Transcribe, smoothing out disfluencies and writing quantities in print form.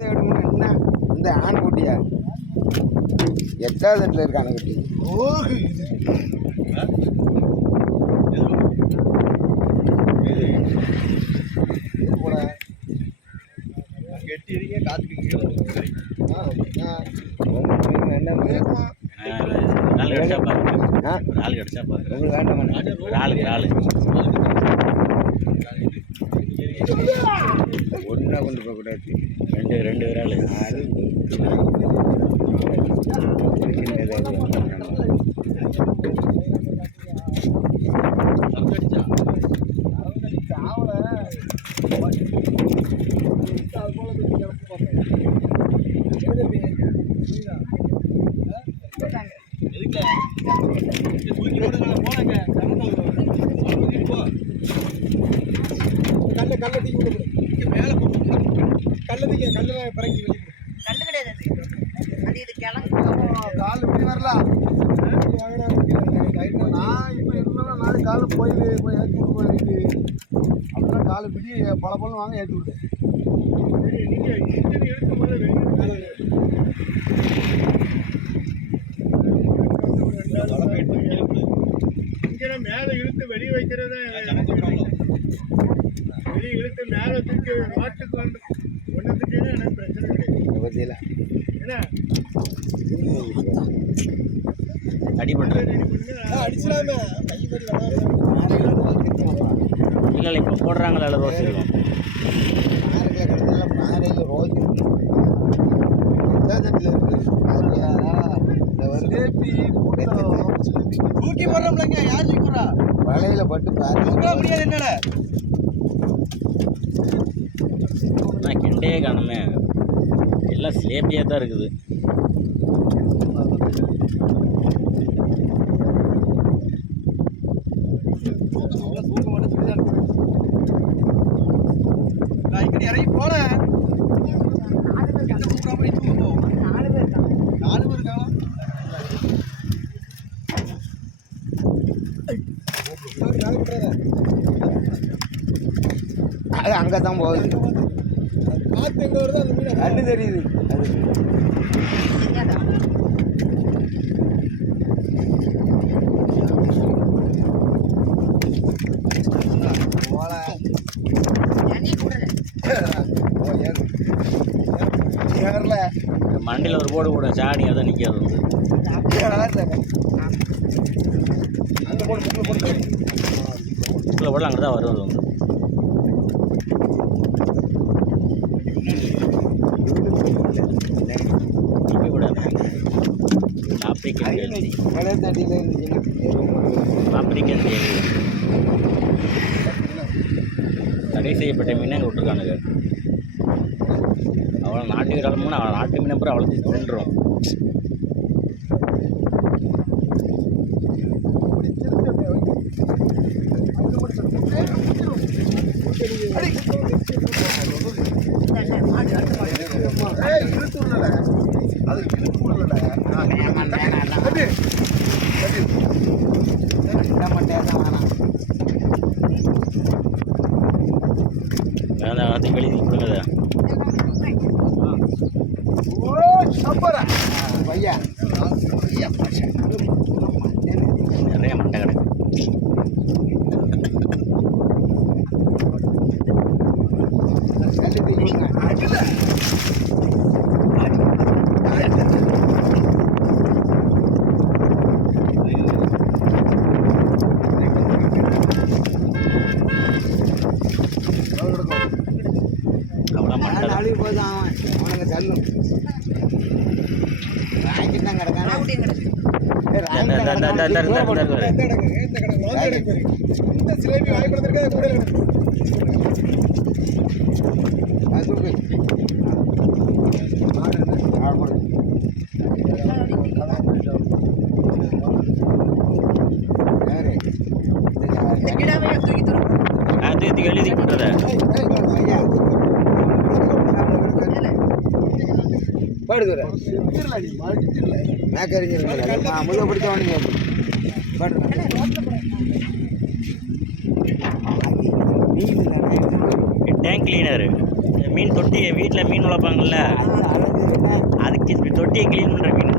என்ன இந்த ஆண்குட்டியா 8வது இடத்துல இருக்க ஆண்குட்டி. உங்களுக்கு வேண்டாமா? ஒன்றா கொண்டு போகக்கூடாது. ரெண்டு விரால் காலு போய் ஏற்றி விட்டு போயிருக்கு அப்படின்னா காலு பிடி பல பழம் வாங்க ஏற்றி விட்டு மேலே இழுத்து வெளியே வைக்கிறத வெளியே இழுத்து மேலே தூக்கி மாட்டுக்கு வந்து ஒன்றுத்துக்குன்னு எனக்கு பிரச்சனை கிடையாது. பற்றியில என்ன அடிபட்டு அடிச்சிடாம இல்லை இப்போ போடுறாங்களா ரோஸ் இருக்கும். பாறைகளை கிடந்தால பாறையில் ரோஸ் தூக்கி போடுறோம்லங்க யார் தூக்குறா வலையில பட்டு பாரு முடியாது என்னட நான் கெண்டையே காணுமே, எல்லாம் ஸ்லேப்பியாக தான் இருக்குது. இறங்கி போன 4 பேர் இருக்காங்க. அது அங்கே தான் போகுது. காற்று எங்கே வருதோ அந்த மீன் கண்ணு தெரியுது. மண்டியில் ஒரு போடு கூட சாணி அதை நிற்காது போடலாம். அங்கே தான் வருவது வந்து ஆப்பிரிக்கன் தடை செய்யப்பட்ட மீனை அங்கே விட்டுருக்கானுங்க. அவ்வளோ நாட்டு விராலமுன்னு நாட்டு மீன் அப்புறம் அவ்வளோ தின்றுடும். வேலை வெளியே கொடுங்க பையா நிறைய மண்டை கிடக்கு. அவ்வளோ மண்டை நாளைக்கு போதான் அவனுங்க தள்ளும் ராக்கெட் தான் கிடக்கான சிலேபி வாய்ப்பு கூட தூக்கி எழுதி கொடுத்தத பாடுதுற மேக்கறிஞர் முதல் பிடிச்சவனுங்க டேங்க் கிளீனர் மீன் தொட்டி வீட்டில் மீன் வளர்ப்பாங்கல்ல, அது அழகு என்ன அதுக்கு தொட்டியை க்ளீன் பண்ணுற மீன்.